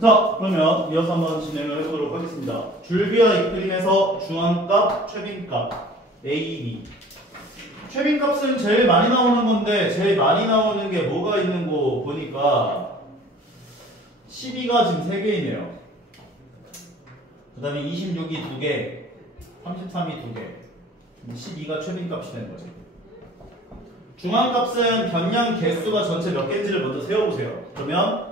자, 그러면 이어서 한번 진행을 해보도록 하겠습니다. 줄비와 이 그림에서 중앙값, 최빈값, A, B. 최빈값은 제일 많이 나오는 건데 제일 많이 나오는 게 뭐가 있는 거 보니까 12가 지금 3개이네요. 그 다음에 26이 2개, 33이 2개, 12가 최빈값이 되는 거지. 중앙값은 변량 개수가 전체 몇 개인지를 먼저 세워보세요. 그러면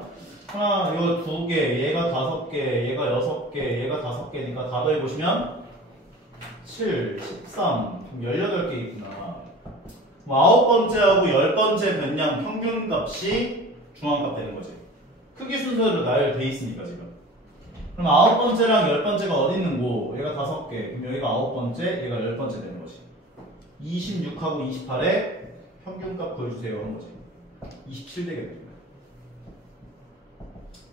하나, 이거 2개, 얘가 5개, 얘가 6개, 얘가 5개니까 다 더해보시면 7, 13, 18개 있구나. 9번째하고 10번째 변량 평균값이 중앙값 되는 거지. 크기 순서대로 나열돼 있으니까 지금. 그럼 9번째랑 10번째가 어디 있는 거? 얘가 5개, 그럼 여기가 9번째, 얘가 10번째 되는 거지. 26하고 28에 평균값 구해주세요 한 거지. 27 되겠네.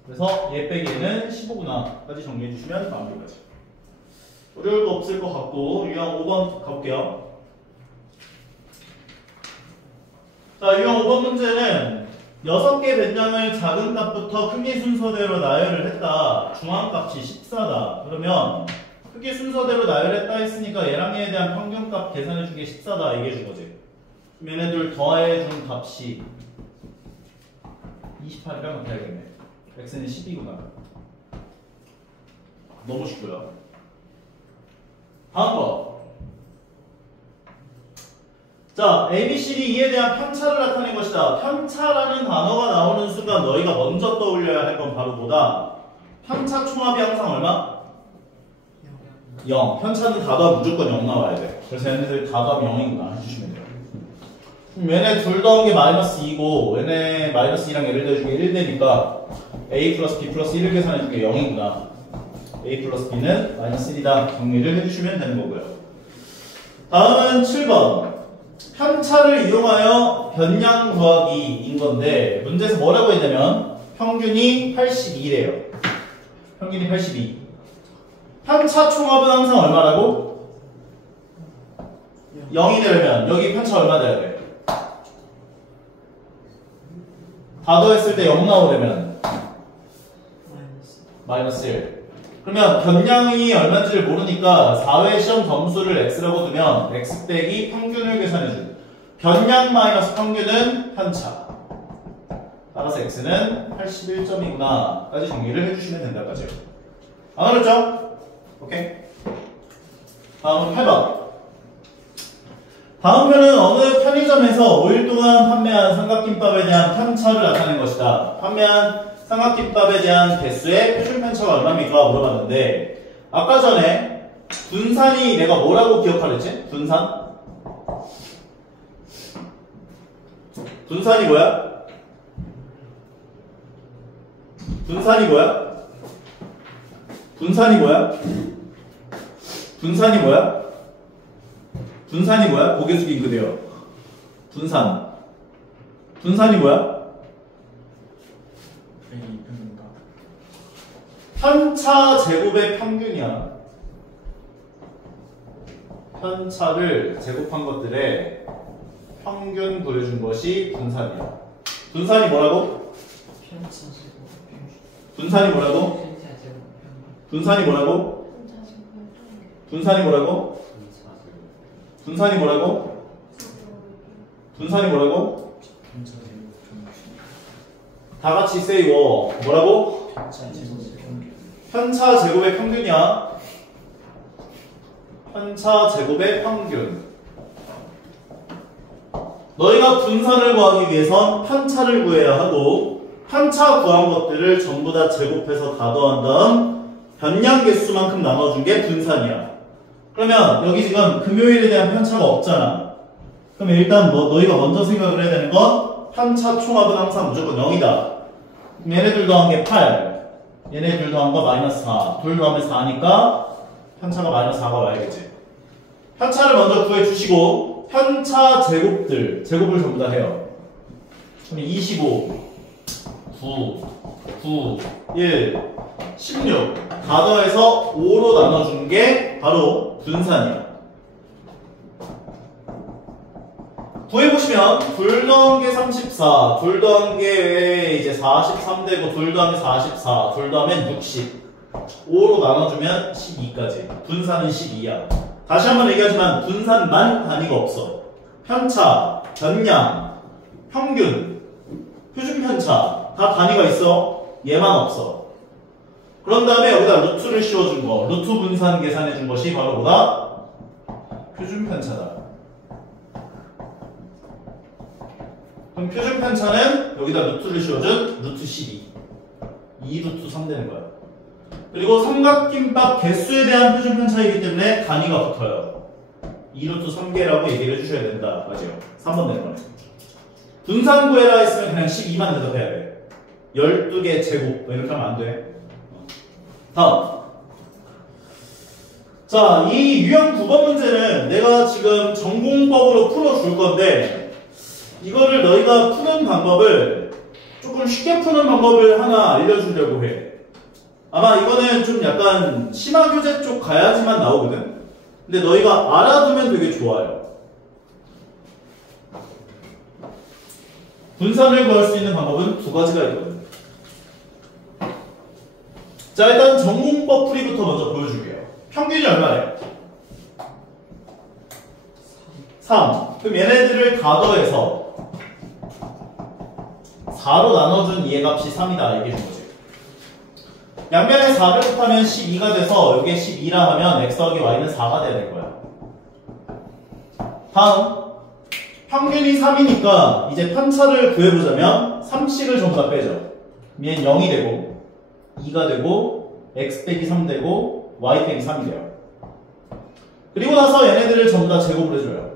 그래서 얘 빼기 얘는 15구나 까지 정리해주시면 마무리까지. 어려울 거 없을 것 같고 유형 5번 가볼게요. 자, 유형 5번 문제는 6개 변량을 작은 값부터 크기 순서대로 나열을 했다. 중앙값이 14다. 그러면 크기 순서대로 나열했다 했으니까 얘랑 얘에 대한 평균값 계산해준 게 14다 얘기해준 거지. 그럼 얘네들 더해준 값이 28이랑 같아야겠네. x는 10이구나. 너무 쉽고요. 다음 거. 자, ABCD E에 대한 편차를 나타낸 것이다. 편차라는 단어가 나오는 순간 너희가 먼저 떠올려야 할 건 바로 뭐다? 편차 총합이 항상 얼마? 0. 편차는 다 더하면 무조건 0 나와야 돼. 그래서 얘네들 다 더하면 0이구나 해주시면 돼요. 그럼 얘네 둘 더한 게 마이너스 2고 얘네 마이너스 2랑 얘를 더해주면 1 되니까 A 플러스 B 플러스 1을 계산해준 게 0이구나. A 플러스 B는 마이너스 1이다. 정리를 해주시면 되는 거고요. 다음은 7번. 편차를 이용하여 변량 구하기인 건데 문제에서 뭐라고 했냐면 평균이 82래요. 평균이 82. 편차 총합은 항상 얼마라고? 0이 되려면 여기 편차 얼마 돼야 돼? 다 더했을 때 0 나오려면 마이너스 1. 그러면 변량이 얼마인지를 모르니까 4회 시험 점수를 x라고 두면 x 빼기 평균을 계산해준 변량 마이너스 평균은 편차. 따라서 x는 81점이구나 까지 정리를 해주시면 된다까지요. 안 어렵죠? 오케이. 다음은 8번. 다음 편은 어느 편의점에서 5일 동안 판매한 삼각김밥에 대한 편차를 나타낸 것이다. 판매한 삼각김밥에 대한 개수의 표준 편차가 얼마입니까? 물어봤는데 아까 전에 분산이 내가 뭐라고 기억하랬지? 분산? 분산이 뭐야? 분산이 뭐야? 분산이 뭐야? 분산이 뭐야? 분산이 뭐야? 고개 숙인 그대요. 분산. 분산이 뭐야? 편차 제곱의 평균이야. 편차를 제곱한 것들의 평균 구해준 것이 분산이야. 분산이 뭐라고? 분산이 뭐라고? 분산이 뭐라고? 분산이 뭐라고? 분산이 뭐라고? 분산이 뭐라고? 다 같이 say 뭐라고? 편차 제곱의 평균이야. 편차 제곱의 평균. 너희가 분산을 구하기 위해선 편차를 구해야 하고 편차 구한 것들을 전부 다 제곱해서 다 더한 다음 변량 개수만큼 나눠준 게 분산이야. 그러면 여기 지금 금요일에 대한 편차가 없잖아. 그러면 일단 너희가 먼저 생각을 해야 되는 건 편차 총합은 항상 무조건 0이다. 얘네들 더한 게 8. 얘네들 더한 거 마이너스 4. 둘 더하면 4니까 편차가 마이너스 4가 와야겠지. 편차를 먼저 구해주시고 편차 제곱을 전부 다 해요. 그럼 25, 9, 1, 16 다 더해서 5로 나눠준 게 바로 분산이야. 구해보시면 둘 더한 게 34, 둘 더한 게 이제 43 되고 둘 더한 게 44, 둘 더하면 60, 5로 나눠주면 12까지. 분산은 12야. 다시 한번 얘기하지만 분산만 단위가 없어. 편차, 변량, 평균, 표준편차 다 단위가 있어. 얘만 없어. 그런 다음에 여기다 루트를 씌워준 거, 루트 분산 계산해준 것이 바로 뭐다? 표준편차다. 그럼 표준편차는 여기다 루트를 씌워준 루트 12, 2루트 3 되는 거야. 그리고 삼각김밥 개수에 대한 표준편차이기 때문에 단위가 붙어요. 2루트 3개라고 얘기를 해주셔야 된다. 맞아요. 3번 되는 거네. 분산 구해라 했으면 그냥 12만 대답해야 돼. 12개 제곱 이렇게 하면 안 돼. 다음. 자, 이 유형 9번 문제는 내가 지금 전공법으로 풀어줄 건데 이거를 너희가 푸는 방법을 조금 쉽게 푸는 방법을 하나 알려주려고 해. 아마 이거는 좀 약간 심화교재 쪽 가야지만 나오거든? 근데 너희가 알아두면 되게 좋아요. 분산을 구할 수 있는 방법은 두 가지가 있거든. 자, 일단 전공법 풀이부터 먼저 보여줄게요. 평균이 얼마예요? 3. 그럼 얘네들을 다 더해서 4로 나눠준 얘 값이 3이다 얘기해준 거지. 양면에 4를 곱하면 12가 돼서 여기에 12라 하면 x 더하기 y는 4가 돼야 될 거야. 다음. 평균이 3이니까 이제 편차를 구해보자면 3씩을 전부 다 빼죠. 얘는 0이 되고 2가 되고 x 빼기 3 되고 y 빼기 3이 돼요. 그리고 나서 얘네들을 전부 다 제곱을 해줘요.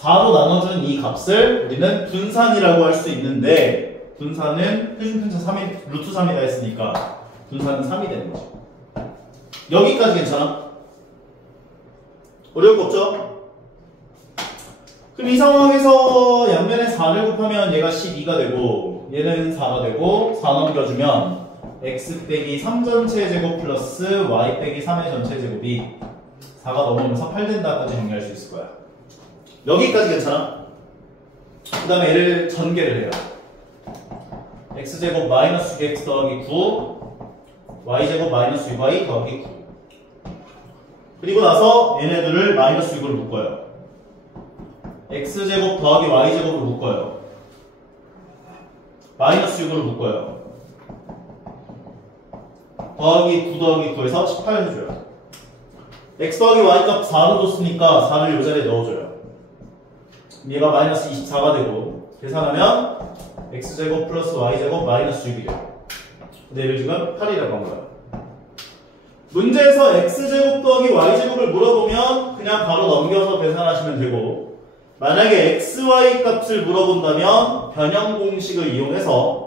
4로 나눠준 이 값을 우리는 분산이라고 할 수 있는데 분산은 표준편차 3이, 루트 3이다 했으니까 분산은 3이 되는 거죠. 여기까지 괜찮아? 어려울 거 없죠? 그럼 이 상황에서 양면에 4를 곱하면 얘가 12가 되고 얘는 4가 되고 4 넘겨주면 x 빼기 3 전체 제곱 플러스 y 빼기 3의 전체 제곱이 4가 넘으면서 8 된다까지 정리할 수 있을 거야. 여기까지 괜찮아? 그 다음에 얘를 전개를 해요. x제곱 마이너스 6x 더하기 9 y제곱 마이너스 6y 더하기 9 그리고 나서 얘네들을 마이너스 6으로 묶어요. x제곱 더하기 y제곱으로 묶어요. 마이너스 6으로 묶어요. 더하기 9 더하기 9에서 18 해줘요. x 더하기 y 값 4로 줬으니까 4를 이 자리에 넣어줘요. 얘가 마이너스 24가 되고 계산하면 x제곱 플러스 y제곱 마이너스 6이 돼요. 근데 얘를 지금 8이라고 한 거야. 문제에서 x제곱 더하기 y제곱을 물어보면 그냥 바로 넘겨서 계산하시면 되고 만약에 xy 값을 물어본다면 변형 공식을 이용해서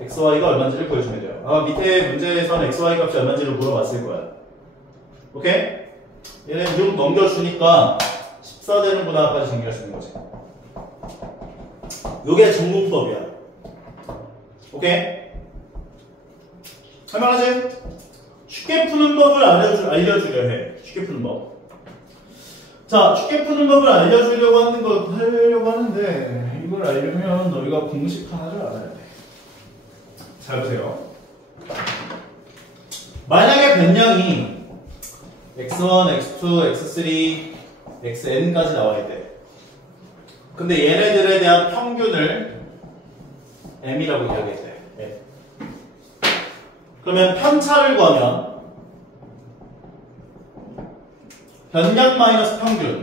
xy가 얼마인지를 구해주면 돼요. 아마 밑에 문제에서는 xy 값이 얼마인지를 물어봤을 거야. 오케이? 얘는 6 넘겨주니까 14 되는구나까지 정리할 수 있는 거지. 요게 전공법이야. 오케이? 할만하지? 쉽게 푸는 법을 알려주려 해. 쉽게 푸는 법. 자, 쉽게 푸는 법을 알려주려고 하려고 하는데 이걸 알려면 너희가 공식 하나를 알아야 돼. 잘 보세요. 만약에 변량이 x1, x2, x3, xn까지 나와야 돼. 근데 얘네들에 대한 평균을 m이라고 이야기했대. 그러면 편차를 구하면 변량 마이너스 평균,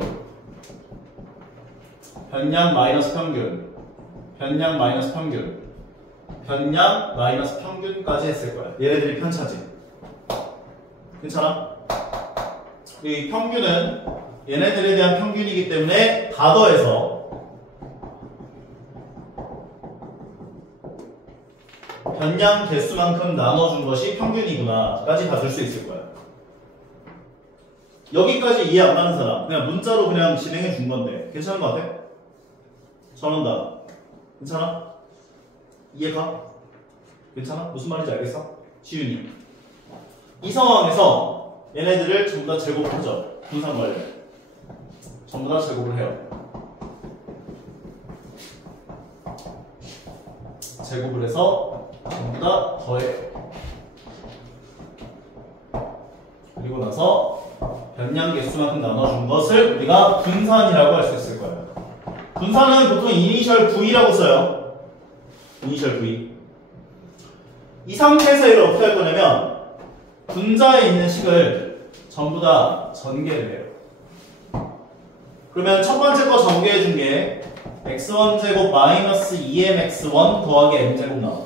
변량 마이너스 평균, 변량 마이너스 평균, 변량 마이너스 평균까지 했을 거야. 얘네들이 편차지. 괜찮아? 이 평균은 얘네들에 대한 평균이기 때문에 다 더해서 변량 개수만큼 나눠준 것이 평균이구나까지 다 줄 수 있을 거야. 여기까지 이해 안 가는 사람 그냥 문자로 그냥 진행해 준 건데 괜찮은 거 같아? 전원다. 괜찮아? 이해가? 괜찮아? 무슨 말인지 알겠어? 지윤이. 이 상황에서 얘네들을 전부 다 제곱하죠. 분산관리. 전부 다 제곱을 해요. 제곱을 해서 전부 다 더해요. 그리고 나서 변량 개수만큼 나눠준 것을 우리가 분산이라고 할 수 있을 거예요. 분산은 보통 이니셜 V라고 써요. 이니셜 V. 이 상태에서 이걸 어떻게 할 거냐면 분자에 있는 식을 전부 다 전개를 해요. 그러면 첫 번째 거 전개해 준 게 x1제곱 마이너스 2mx1 더하기 m제곱 나와.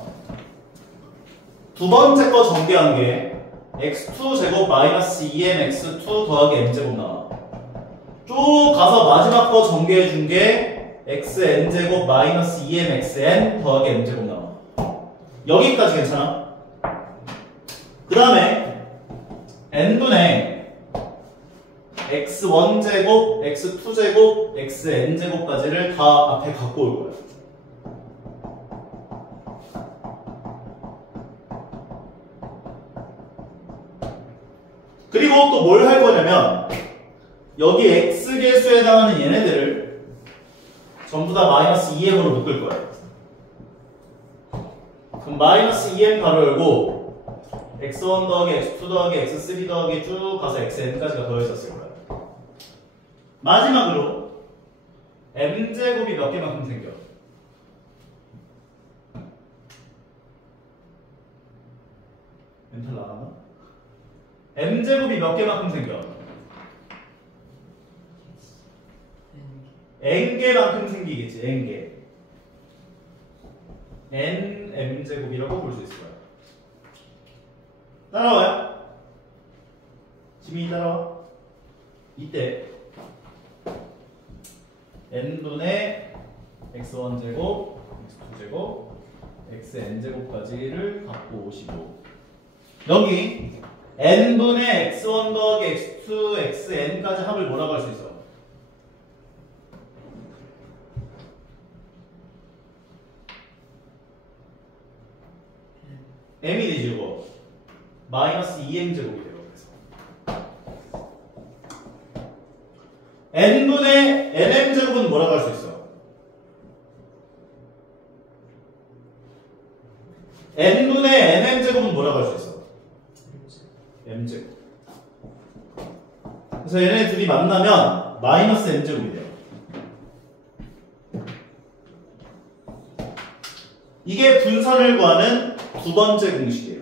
두 번째 거 전개한 게 x2제곱 마이너스 2mx2 더하기 m제곱 나와. 쭉 가서 마지막 거 전개해 준 게 xn제곱 마이너스 2mxn 더하기 m제곱 나와. 여기까지 괜찮아? 그 다음에 n분의 x1제곱, x2제곱, xn제곱까지를 다 앞에 갖고 올 거예요. 그리고 또 뭘 할 거냐면 여기 x계수에 해당하는 얘네들을 전부 다 마이너스 2m으로 묶을 거예요. 그럼 마이너스 2m 가로 열고 x1 더하기 x2 더하기 x3 더하기 쭉 가서 xn까지가 더해졌을 거예요. 마지막으로 m제곱이 몇 개만큼 생겨? 멘탈 나가나? m제곱이 몇 개만큼 생겨? n개만큼 생기겠지. n개. n m제곱이라고 볼 수 있을 거야. 따라와요. 지민이 따라와. 이때 n분의 x1제곱, x2제곱, xn제곱까지를 갖고 오시고 여기 n분의 x1 더하기 x2, xn까지 합을 뭐라고 할 수 있어? m이 되지 이거. 마이너스 2m제곱이 돼요. 그래서 n분의 nm제곱은 뭐라고 할 수 있어? n분의 nm제곱은 뭐라고 할 수 있어? m제곱. 그래서 얘네 둘이 만나면 마이너스 m제곱이 돼요. 이게 분산을 구하는 두 번째 공식이에요.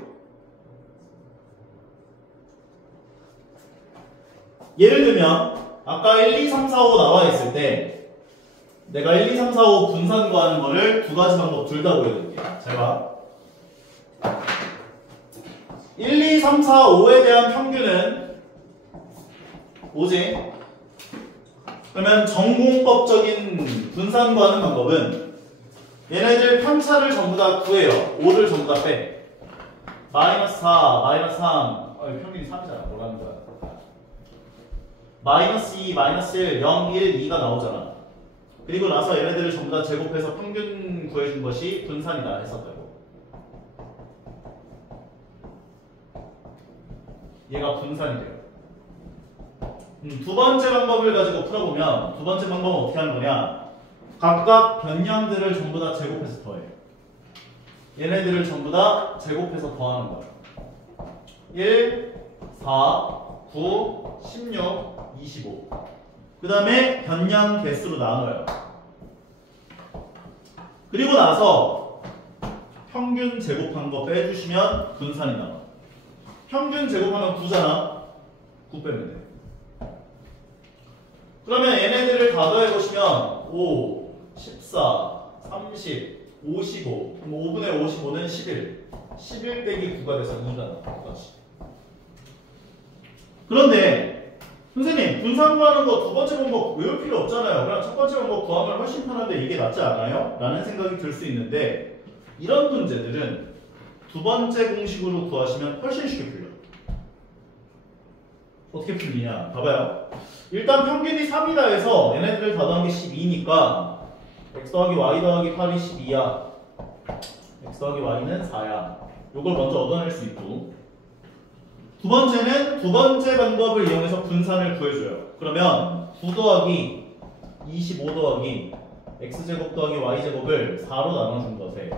예를 들면 아까 1, 2, 3, 4, 5 나와 있을 때 내가 1, 2, 3, 4, 5 분산 구하는 거를 두 가지 방법 둘 다 보여드릴게요. 잘 봐. 1, 2, 3, 4, 5에 대한 평균은 5지. 그러면 전공법적인 분산 구하는 방법은 얘네들 편차를 전부 다 구해요. 5를 전부 다 빼. 마이너스 4, 마이너스 3. 평균이 3이잖아. 뭐라는 거야? 마이너스 2, 마이너스 1, 0, 1, 2가 나오잖아. 그리고 나서 얘네들을 전부 다 제곱해서 평균 구해준 것이 분산이다 했었다고. 얘가 분산이 돼요. 두 번째 방법을 가지고 풀어보면 두 번째 방법은 어떻게 하는 거냐? 각각 변량들을 전부 다 제곱해서 더해. 얘네들을 전부 다 제곱해서 더하는 거야. 1, 4, 9, 16, 25. 그 다음에 변량 개수로 나눠요. 그리고 나서 평균 제곱한 거 빼주시면 분산이 나와. 평균 제곱하면 9잖아. 9 빼면 돼. 그러면 얘네들을 다 더해보시면 5, 14, 30, 55. 그럼 5분의 55는 11. 11 빼기 9가 돼서 2가 나와. 그런데 선생님 분산 구하는 거 두 번째 방법 외울 필요 없잖아요. 그냥 첫 번째 방법 구하면 훨씬 편한데 이게 낫지 않아요? 라는 생각이 들 수 있는데 이런 문제들은 두 번째 공식으로 구하시면 훨씬 쉽게 풀려. 어떻게 풀리냐? 봐봐요. 일단 평균이 3이다 해서 얘네들을 다 더한 게 12니까 x 더하기 y 더하기 8이 12야. x 더하기 y는 4야. 요걸 먼저 얻어낼 수 있고 두 번째는 두 번째 방법을 이용해서 분산을 구해줘요. 그러면 9 더하기 25 더하기 x제곱 더하기 y제곱을 4로 나눠준 것에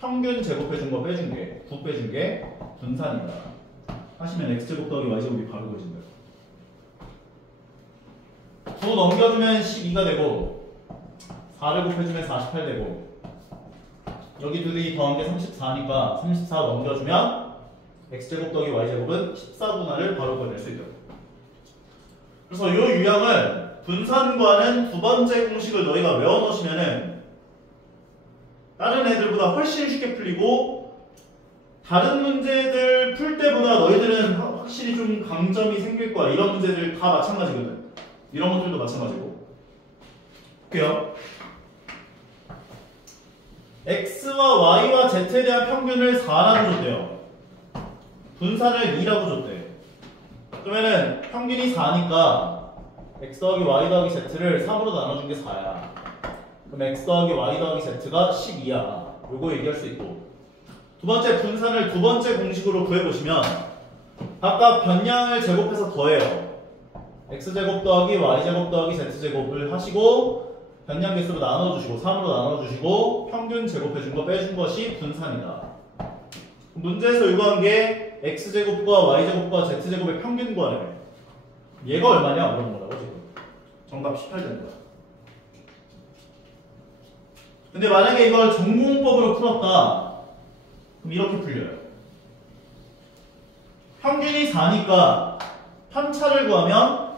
평균 제곱해준 거 빼준 게 9 빼준 게 분산이다 하시면 x제곱 더하기 y제곱이 바로 구해진 거예요. 9 넘겨주면 12가 되고 4를 곱해주면 48 되고 여기 둘이 더한 게 34니까 34 넘겨주면 x제곱 더하기 y제곱은 14분할을 바로 구해낼 수 있도록. 그래서 이 유형을 분산과는 두 번째 공식을 너희가 외워놓으시면은 다른 애들보다 훨씬 쉽게 풀리고 다른 문제들 풀 때보다 너희들은 확실히 좀 강점이 생길 거야. 이런 문제들 다 마찬가지거든. 이런 것들도 마찬가지고. 볼게요. x와 y와 z에 대한 평균을 4라고 줬대요. 분산을 2라고 줬대. 그러면은 평균이 4니까 x 더하기 y 더하기 z를 3으로 나눠준 게 4야. 그럼 x 더하기 y 더하기 z가 12야. 요거 얘기할 수 있고. 두 번째 분산을 두 번째 공식으로 구해보시면 각각 변량을 제곱해서 더해요. x제곱 더하기 y제곱 더하기 z제곱을 하시고 변량 개수로 나눠주시고 3으로 나눠주시고 평균 제곱해준 거 빼준 것이 분산이다. 문제에서 요구한 게 x제곱과 y제곱과 z제곱의 평균 구하래. 얘가 얼마냐? 그런 거라고 지금. 정답 18 되는 거야. 근데 만약에 이걸 전공법으로 풀었다. 그럼 이렇게 풀려요. 평균이 4니까 편차를 구하면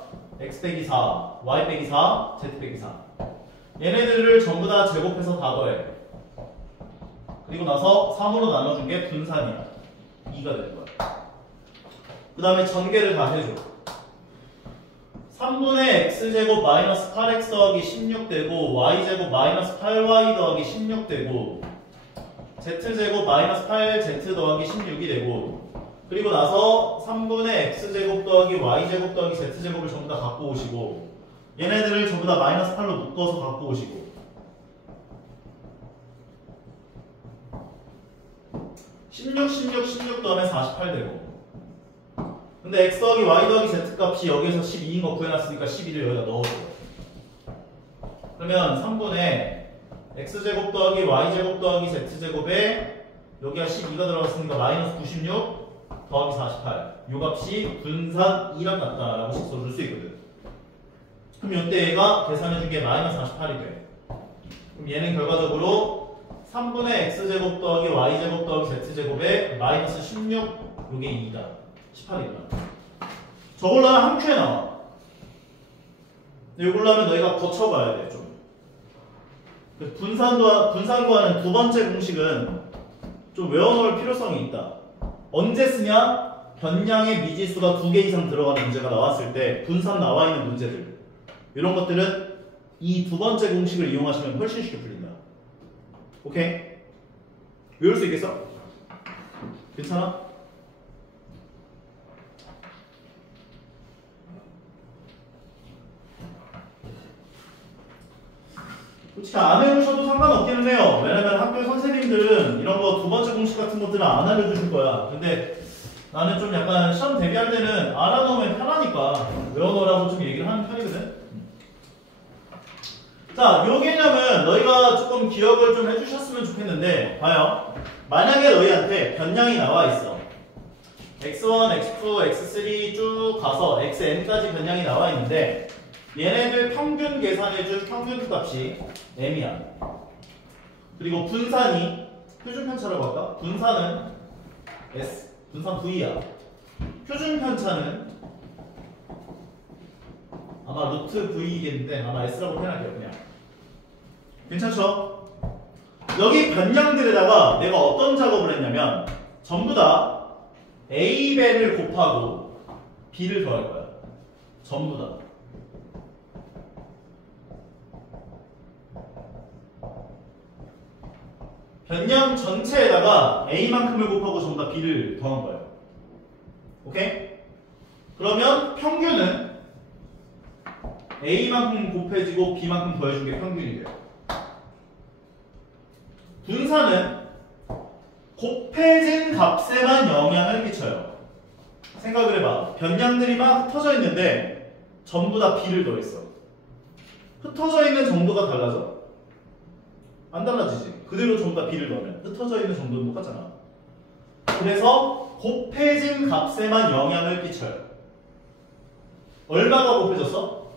x 빼기 4, y 빼기 4, z 빼기 4. 얘네들을 전부 다 제곱해서 다 더해. 그리고 나서 3으로 나눠준 게 분산이야. 2가 되는 거야. 그 다음에 전개를 다 해줘. 3분의 x제곱 마이너스 8x 더하기 16 되고 y제곱 마이너스 8y 더하기 16 되고 z제곱 마이너스 8z 더하기 16이 되고 그리고 나서 3분의 x제곱 더하기 y제곱 더하기 z제곱을 전부 다 갖고 오시고 얘네들을 전부 다 마이너스 8로 묶어서 갖고 오시고 16 더하면 48 되고 근데 x 더하기 y 더하기 z 값이 여기에서 12인 거 구해놨으니까 12를 여기다 넣어줘요. 그러면 3분의 x제곱 더하기 y제곱 더하기 z제곱에 여기가 12가 들어갔으니까 마이너스 96 더하기 48 요 값이 분산 2랑 같다라고 식 써줄 수 있거든. 그럼 이때 얘가 계산해준 게 마이너스 48이 돼. 그럼 얘는 결과적으로 3분의 x제곱 더하기 y제곱 더하기 z제곱에 마이너스 16 요게 2다. 18이다. 저걸로 하면 한 큐에 나와. 근데 이걸로 하면 너희가 거쳐봐야 돼, 좀. 분산과는 두 번째 공식은 좀 외워놓을 필요성이 있다. 언제 쓰냐? 변량의 미지수가 2개 이상 들어가는 문제가 나왔을 때 분산 나와 있는 문제들. 이런 것들은 이 두 번째 공식을 이용하시면 훨씬 쉽게 풀린다. 오케이? 외울 수 있겠어? 괜찮아? 솔직히 안 해오셔도 상관없기는 해요. 왜냐면 학교 선생님들은 이런 거 두 번째 공식 같은 것들은 안 알려주실 거야. 근데 나는 좀 약간 시험 대비할 때는 알아놓으면 편하니까 외워놓으라고 좀 얘기를 하는 편이거든. 자, 요 개념은 너희가 조금 기억을 좀 해주셨으면 좋겠는데 봐요. 만약에 너희한테 변량이 나와 있어. x1, x2, x3 쭉 가서 xn까지 변량이 나와 있는데 얘네들 평균 계산해줄 평균 값이 m이야. 그리고 분산이 표준 편차라고 할까? 분산은 s, 분산 v야. 표준 편차는 아마 루트 v이겠는데 아마 s라고 표현할게요. 그냥 괜찮죠? 여기 변량들에다가 내가 어떤 작업을 했냐면 전부 다 a배를 곱하고 b를 더할 거야. 전부 다. 변량 전체에다가 a만큼을 곱하고 전부 다 b를 더한 거예요. 오케이? 그러면 평균은 a만큼 곱해지고 b만큼 더해준 게 평균이 돼요. 분산은 곱해진 값에만 영향을 끼쳐요. 생각을 해봐. 변량들이 막 흩어져 있는데 전부 다 b를 더했어. 흩어져 있는 정도가 달라져. 안 달라지지. 그대로 전부 다 b를 넣으면 흩어져 있는 정도는 똑같잖아. 그래서 곱해진 값에만 영향을 끼쳐요. 얼마가 곱해졌어?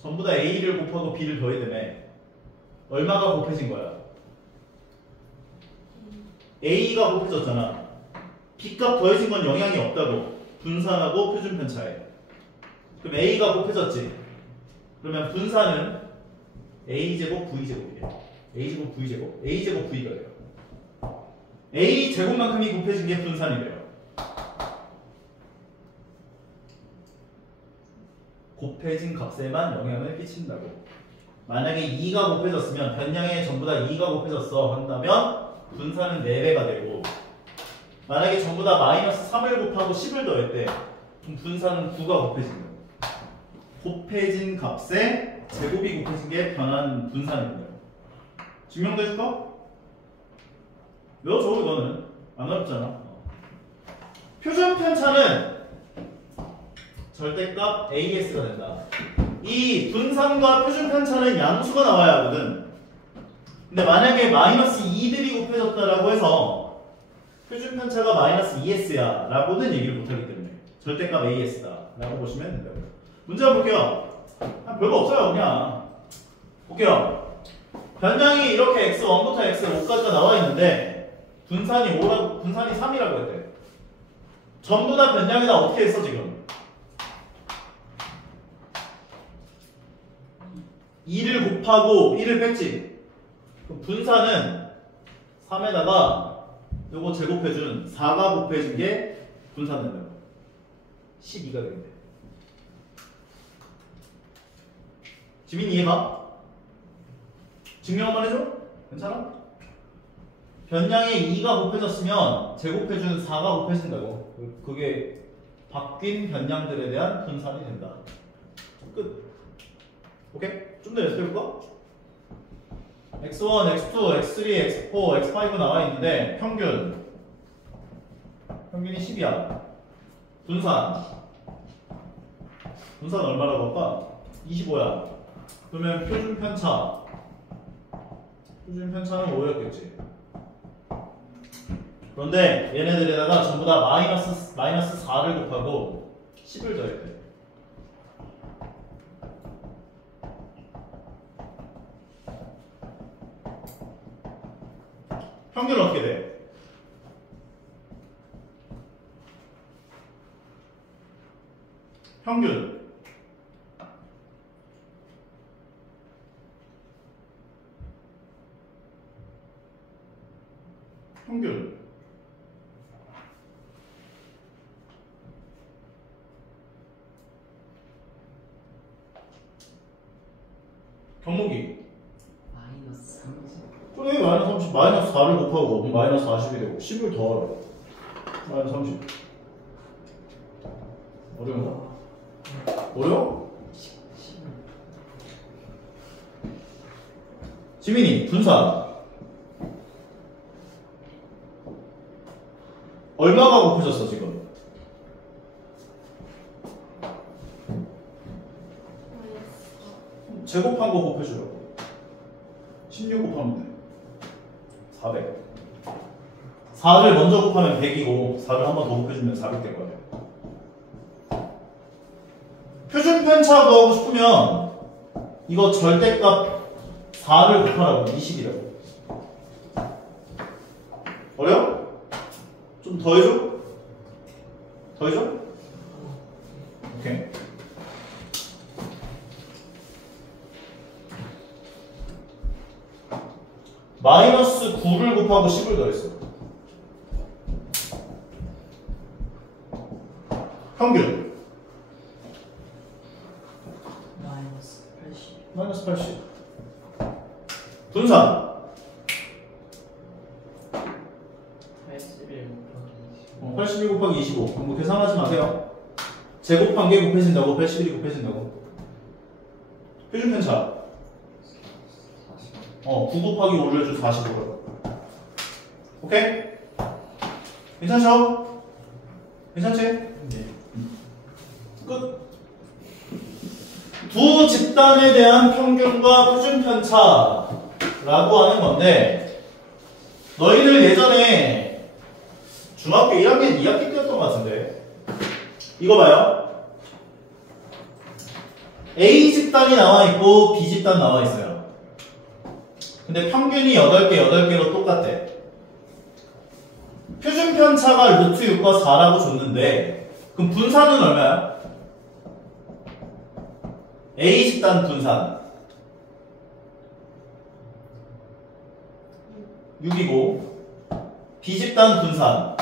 전부 다 a를 곱하고 b를 더해야 되네. 얼마가 곱해진 거야? a가 곱해졌잖아. b값 더해진 건 영향이 없다고. 분산하고 표준 편차에. 그럼 a가 곱해졌지. 그러면 분산은 a제곱 v제곱이에요. a제곱 v제곱. a제곱 v가 돼요. a제곱만큼이 곱해진 게 분산이 돼요. 곱해진 값에만 영향을 끼친다고. 만약에 2가 곱해졌으면 변량에 전부 다 2가 곱해졌어 한다면 분산은 4배가 되고, 만약에 전부 다 마이너스 3을 곱하고 10을 더했대. 그럼 분산은 9가 곱해진 거야. 곱해진 값에 제곱이 곱해진 게 변한 분산인 거예요. 증명도 해줄까? 외워줘. 이거는 안 어렵잖아. 표준 편차는 절대값 AS가 된다. 이 분산과 표준 편차는 양수가 나와야 하거든. 근데 만약에 마이너스 2들이 곱해졌다라고 해서 표준 편차가 마이너스 2S야 라고는 얘기를 못하기 때문에 절대값 AS다 라고 보시면 된다고요. 문제 한번 볼게요. 별거 없어요. 그냥 볼게요. 변량이 이렇게 x1부터 x5까지가 나와 있는데 분산이 3이라고 했대. 전부 다 변량에다 어떻게 했어 지금? 2를 곱하고 1을 뺐지. 그럼 분산은 3에다가 요거 제곱해준 4가 곱해진 게 분산된다고. 12가 되겠네. 지민이 이해가? 증명 한번 해줘? 괜찮아? 변량에 2가 곱해졌으면 제곱해준 4가 곱해진다고. 그게 바뀐 변량들에 대한 분산이 된다. 끝. 오케이? 좀 더 연습해볼까? x1, x2, x3, x4, x5 나와 있는데 평균이 10이야. 분산 얼마라고 할까? 25야. 그러면 표준 편차는 5였겠지. 그런데 얘네들에다가 전부 다 마이너스 4를 곱하고 10을 더했대. 평균은 어떻게 돼? 평균 경목이 마이너스 30. 그래 마이너스 30 마이너스 4를 곱하고 마이너스 40이 되고 10을 더하라. 마이너스 30 어려운가? 어려워? 지민이 분산 얼마가 곱해졌어 지금? 제곱한 거 곱해주라고. 16 곱하면 돼. 400. 4를 먼저 곱하면 100이고 4를 한 번 더 곱해주면 400 될 거예요. 표준 편차 구하고 싶으면 이거 절대값 4를 곱하라고. 20이라고. 어려워? 좀 더 해줘? 더 해줘? 오케이. 마이너스 9를 곱하고 10을 더했어. 평균 마이너스 80. 마이너스 80. 분산 81 곱하기 25. 뭐 계산하지 마세요. 제곱한 게 곱해진다고. 81이 곱해진다고. 표준 편차 9 곱하기 5를 해줘 45. 오케이? 괜찮죠? 괜찮지? 네. 끝. 두 집단에 대한 평균과 표준 편차라고 하는 건데, 너희들 예전에 중학교 1학년 2학기 때였던 것 같은데, 이거 봐요. A 집단이 나와 있고 B 집단 나와 있어요. 근데 평균이 8개, 8개로 똑같대. 표준 편차가 루트 6과 4라고 줬는데, 그럼 분산은 얼마야? A 집단 분산 6이고, B 집단 분산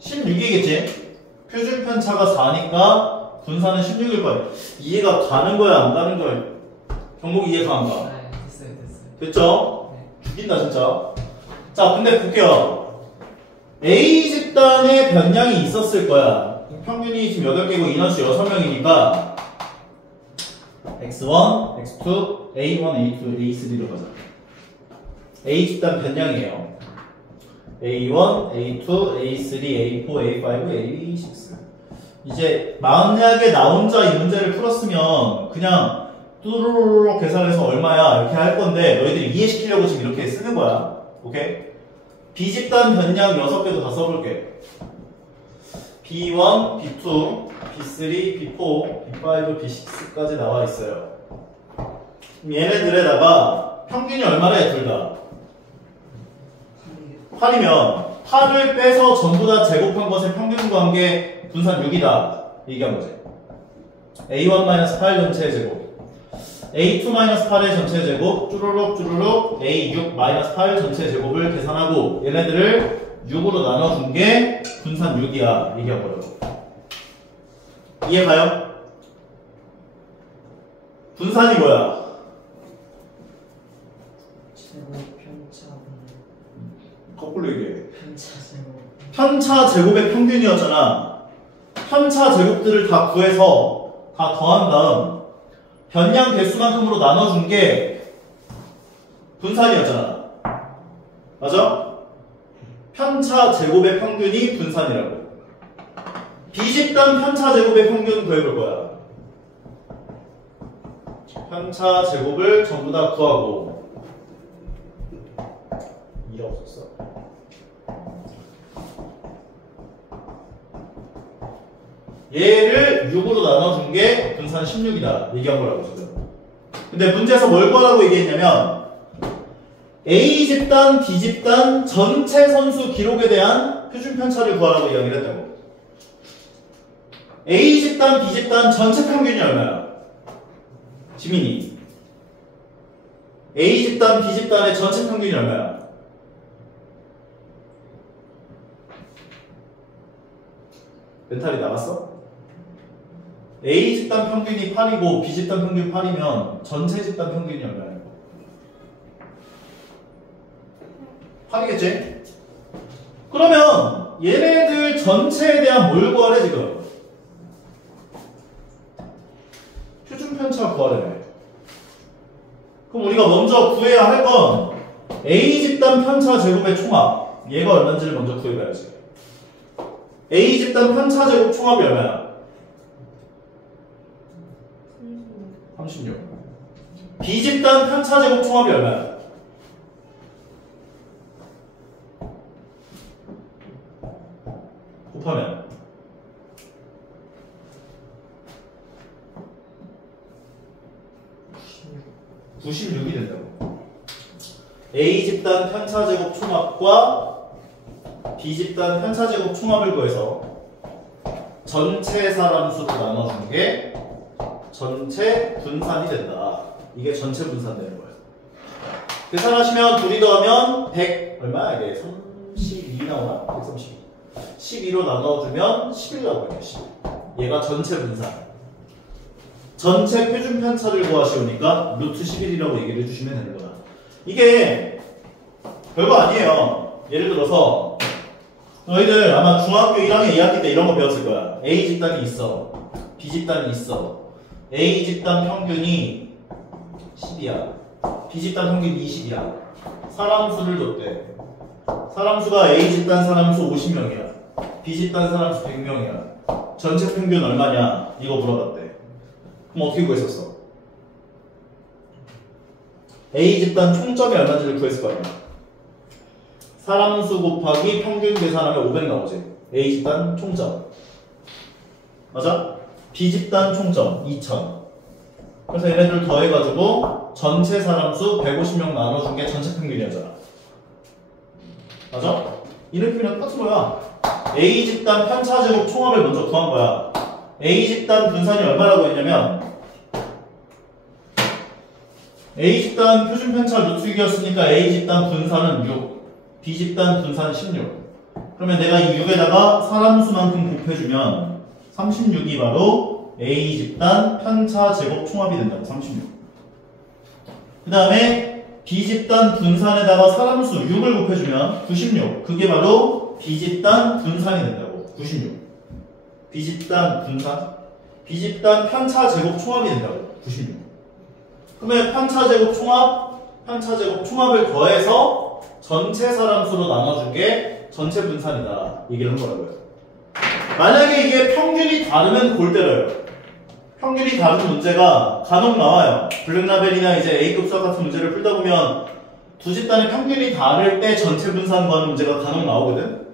16이겠지? 표준 편차가 4니까 분산은 16일 거야. 이해가 가는 거야, 안 가는 거야? 경복 이해가 안 가? 네, 됐어요. 됐죠? 네. 죽인다 진짜. 자, 근데 볼게요. A 집단에 변량이 있었을 거야. 평균이 지금 8개고 인원수 6명이니까 x1, x2, a1, a2, a3로 가자. A 집단 변량이에요. a1, a2, a3, a4, a5, a6. 이제 만약에 나 혼자 이 문제를 풀었으면 그냥 뚜루루루 계산해서 얼마야 이렇게 할 건데, 너희들이 이해시키려고 지금 이렇게 쓰는 거야. 오케이? B 집단 변량 6개도 다 써볼게. B1, B2, B3, B4, B5, B6까지 나와 있어요. 얘네들에다가 평균이 얼마래, 둘 다? 8이면 8을 빼서 전부 다 제곱한 것의 평균 관계 분산 6이다. 얘기한 거지. A1-8 전체의 제곱, A2-8의 전체 제곱, 쭈루룩 A6-8 전체 제곱을 계산하고 얘네들을 6으로 나눠준 게 분산 6이야. 얘기한 거라고. 이해 가요? 분산이 뭐야? 제곱 편차 거꾸로 얘기해. 편차 제곱. 편차 제곱의 평균이었잖아. 편차 제곱들을 다 구해서 다 더한 다음 변량 개수만큼으로 나눠준 게 분산이었잖아. 맞아? 편차 제곱의 평균이 분산이라고. B집단 편차 제곱의 평균 구해볼 거야. 편차 제곱을 전부 다 구하고. 이해 없었어? 얘를 6으로 나눠준 게 분산 16이다. 얘기한 거라고 지금. 근데 문제에서 뭘 구하라고 얘기했냐면 A 집단, B 집단 전체 선수 기록에 대한 표준 편차를 구하라고 이야기를 했다고. A 집단, B 집단 전체 평균이 얼마야? 지민이. A 집단, B 집단의 전체 평균이 얼마야? 멘탈이 나갔어? A 집단 평균이 8이고 B 집단 평균 8이면 전체 집단 평균이 얼마야? 8이겠지? 그러면 얘네들 전체에 대한 뭘 구하래 지금? 표준 편차 구하래. 그럼 우리가 먼저 구해야 할 건 A 집단 편차 제곱의 총합. 얘가 얼마인지를 먼저 구해봐야지. A 집단 편차 제곱 총합이 얼마야? 36. B 집단 편차 제곱 총합이 얼마야? 곱하면 96이 된다고. A 집단 편차 제곱 총합과 B 집단 편차 제곱 총합을 구해서 전체 사람수로 나눠준 게 전체 분산이 된다. 이게 전체 분산 되는 거예요. 계산하시면 둘이 더하면 100 얼마야 이게? 32 나오나? 132. 12로 나눠주면 11 나오거든요. 11. 얘가 전체 분산. 전체 표준 편차를 구하시오니까 루트 11이라고 얘기를 해주시면 되는 거다. 이게 별거 아니에요. 예를 들어서 너희들 아마 중학교 1학년 2학기 때 이런 거 배웠을 거야. A 집단이 있어. B 집단이 있어. A 집단 평균이 10이야. B 집단 평균이 20이야. 사람 수를 줬대. 사람수가 A 집단 사람수 50명이야. B 집단 사람수 100명이야. 전체 평균 얼마냐? 이거 물어봤대. 그럼 어떻게 구했었어? A 집단 총점이 얼마인지를 구했을 거 아니야. 사람수 곱하기 평균 계산하면 500 나오지. A 집단 총점. 맞아? B 집단 총점 2000. 그래서 얘네들 더해가지고 전체 사람수 150명 나눠준 게 전체 평균이었잖아. 맞아? 이렇게는 똑같은 거야. A 집단 편차제곱 총합을 먼저 구한 거야. A 집단 분산이 얼마라고 했냐면 A 집단 표준 편차 루트 6이었으니까 A 집단 분산은 6, B 집단 분산은 16. 그러면 내가 이 6에다가 사람수만큼 곱해주면 36이 바로 A 집단 편차 제곱 총합이 된다고. 36. 그 다음에 B 집단 분산에다가 사람수 6을 곱해주면 96. 그게 바로 B 집단 분산이 된다고. 96. B 집단 분산, B 집단 편차 제곱 총합이 된다고. 96. 그러면 편차 제곱 총합을 더해서 전체 사람수로 나눠준 게 전체 분산이다. 얘기를 한 거라고요. 만약에 이게 평균이 다르면 골 때려요. 평균이 다른 문제가 간혹 나와요. 블랙라벨이나 이제 A급 수학 같은 문제를 풀다 보면 두 집단의 평균이 다를 때 전체 분산 구하는 문제가 간혹 나오거든.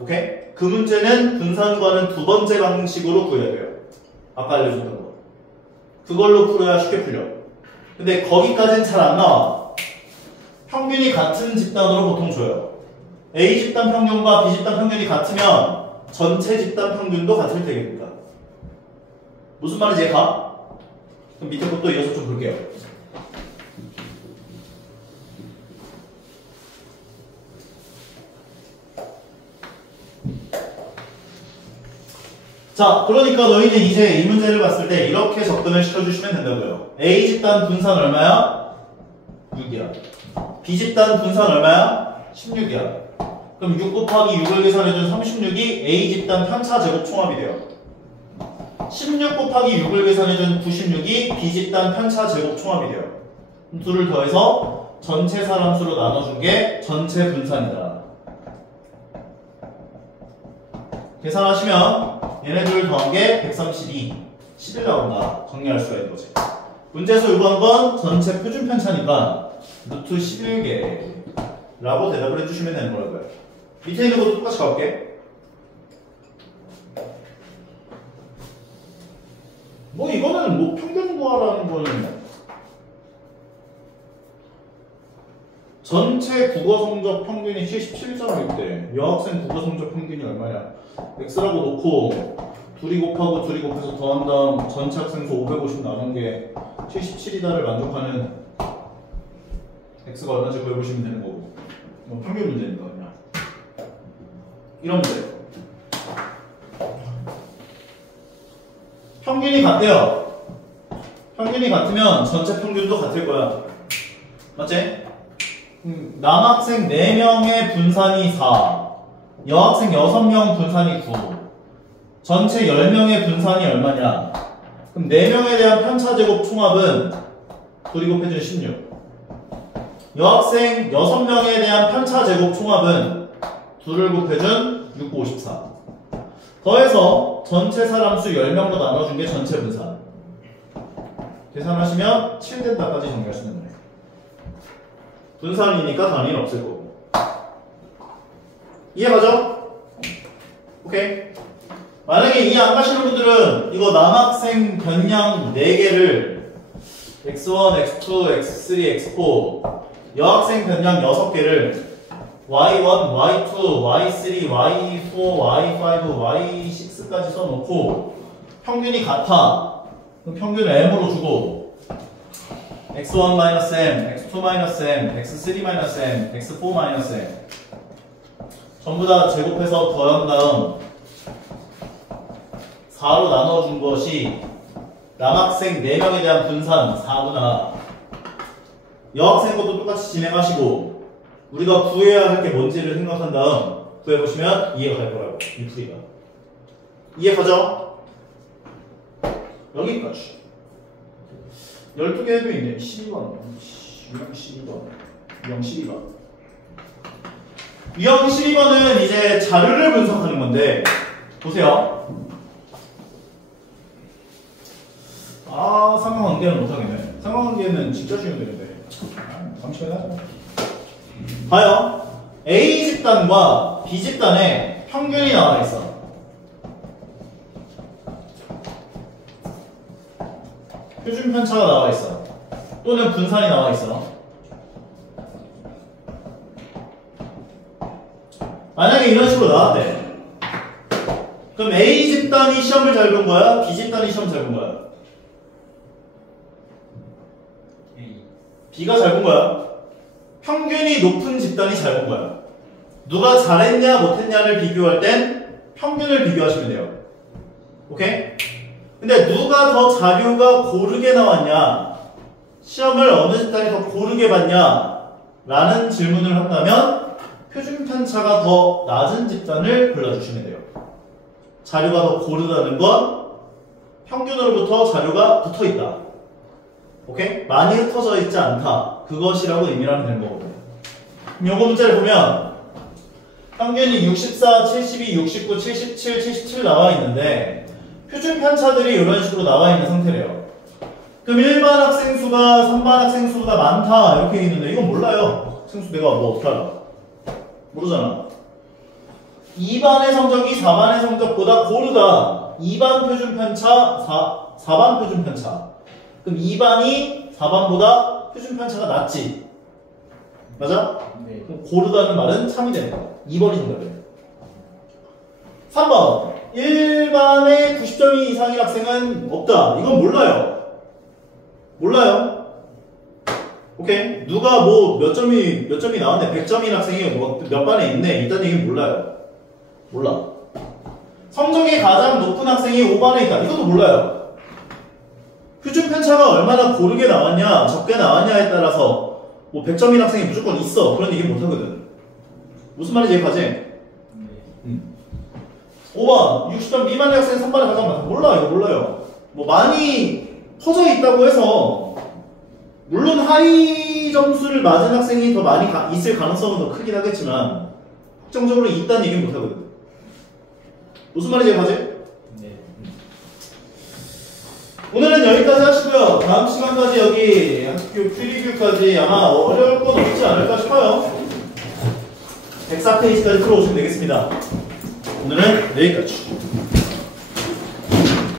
오케이? 그 문제는 분산 구하는 두 번째 방식으로 구해야 돼요. 아까 알려줬던 거. 그걸로 풀어야 쉽게 풀려. 근데 거기까지는 잘 안 나와. 평균이 같은 집단으로 보통 줘요. A 집단 평균과 B 집단 평균이 같으면 전체 집단 평균도 같을 테니까. 무슨 말인지 이해가? 그럼 밑에 것도 이어서 좀 볼게요. 자, 그러니까 너희는 이제 이 문제를 봤을 때 이렇게 접근을 시켜주시면 된다고요. A 집단 분산 얼마야? 6이야. B 집단 분산 얼마야? 16이야. 그럼 6 곱하기 6을 계산해준 36이 A 집단 편차 제곱 총합이 돼요. 16 곱하기 6을 계산해준 96이 B 집단 편차 제곱 총합이 돼요. 둘을 더해서 전체 사람수로 나눠준 게 전체 분산이다. 계산하시면 얘네들 더한 게 132, 11 나온다. 정리할 수가 있는 거지. 문제에서 요구한 건 전체 표준 편차니까 루트 11개 라고 대답을 해주시면 되는 거라고요. 밑에 있는 것도 똑같이 가볼게. 뭐 이거는 뭐 평균 구하라는 거는 전체 국어 성적 평균이 77.6대 여학생 국어 성적 평균이 얼마냐? X라고 놓고 둘이 곱하고 둘이 곱해서 더한 다음 전체 학생 수 550 나눈 게 77이다를 만족하는 X가 얼마인지 구해보시면 되는 거고. 뭐 평균 문제니까 그냥 이런 문제. 평균이 같대요. 평균이 같으면 전체 평균도 같을 거야. 맞지? 남학생 4명의 분산이 4, 여학생 6명 분산이 9, 전체 10명의 분산이 얼마냐? 그럼 4명에 대한 편차제곱 총합은 둘이 곱해준 16. 여학생 6명에 대한 편차제곱 총합은 둘을 곱해준 6, 54. 더해서 전체 사람수 10명으로 나눠준 게 전체 분산. 계산하시면 7 된다까지 정리할 수 있는 거예요. 분산이니까 단위는 없을 거고. 이해가죠? 오케이. 만약에 이해 안 가시는 분들은 이거 남학생 변량 4개를 x1, x2, x3, x4 여학생 변량 6개를 y1, y2, y3, y4, y5, y6까지 써놓고 평균이 같아. 그럼 평균을 m으로 주고 x1-m, x2-m, x3-m, x4-m 전부 다 제곱해서 더한 다음 4로 나눠준 것이 남학생 4명에 대한 분산 4구나. 여학생 것도 똑같이 진행하시고 우리가 구해야 할 게 뭔지를 생각한 다음 구해보시면 이해가 갈 거라고. 이 풀이가. 이해가죠? 여기까지. 12개 해도 있네. 12번. 유형 12번. 유형 12번. 유형 12번은 이제 자료를 분석하는 건데 보세요. 상관관계는 못하겠네. 상관관계는 진짜 쉬운 되는데. 잠시만 하자. 봐요. A 집단과 B 집단에 평균이 나와 있어. 표준 편차가 나와 있어. 또는 분산이 나와 있어. 만약에 이런 식으로 나왔대. 그럼 A 집단이 시험을 잘 본 거야? B 집단이 시험 잘 본 거야? B가 잘 본 거야. 평균이 높은 집단이 잘 본 거야. 누가 잘했냐 못했냐를 비교할 땐 평균을 비교하시면 돼요. 오케이? 근데 누가 더 자료가 고르게 나왔냐, 시험을 어느 집단이 더 고르게 봤냐 라는 질문을 한다면 표준 편차가 더 낮은 집단을 골라주시면 돼요. 자료가 더 고르다는 건 평균으로부터 자료가 붙어있다. 오케이? 많이 흩어져 있지 않다. 그것이라고 의미를 하면 되는 거거든요. 요거 문제를 보면 평균이 64, 72, 69, 77, 77 나와 있는데 표준 편차들이 이런 식으로 나와 있는 상태래요. 그럼 1반 학생 수가 3반 학생 수보다 많다 이렇게 있는데 이건 몰라요. 학생 수 내가 뭐 어떻게 알아? 모르잖아. 2반의 성적이 4반의 성적보다 고르다. 2반 표준 편차, 4반 표준 편차. 그럼 2반이 4반보다 표준 편차가 낮지. 맞아? 네. 그럼 고르다는 말은 참이 되는 거야. 2번이 정답이에요. 3번. 1반에 90점이 이상인 학생은 없다. 이건 몰라요. 몰라요. 오케이. 누가 뭐 몇 점이 나왔네. 100점인 학생이 뭐 몇 반에 있네. 일단 얘기는 몰라요. 몰라. 성적이 가장 높은 학생이 5반에 있다. 이것도 몰라요. 표준 편차가 얼마나 고르게 나왔냐, 적게 나왔냐에 따라서 뭐 100점인 학생이 무조건 있어. 그런 얘기 못 하거든. 무슨 말인지 이해가지? 5번 60점 미만의 학생이 3반에 가장 많다. 몰라. 이거 몰라요. 뭐 많이 퍼져 있다고 해서 물론 하위 점수를 맞은 학생이 더 많이 있을 가능성은 더 크긴 하겠지만 확정적으로 있다는 얘기는 못하거든. 무슨 말인지 이해가지? 네. 오늘은 여기까지 하시고요. 다음 시간까지 여기 학교 프리뷰까지 아마 어려울 건 없지 않을까 싶어요. 104페이지까지 풀어오시면 되겠습니다. 오늘은 여기까지.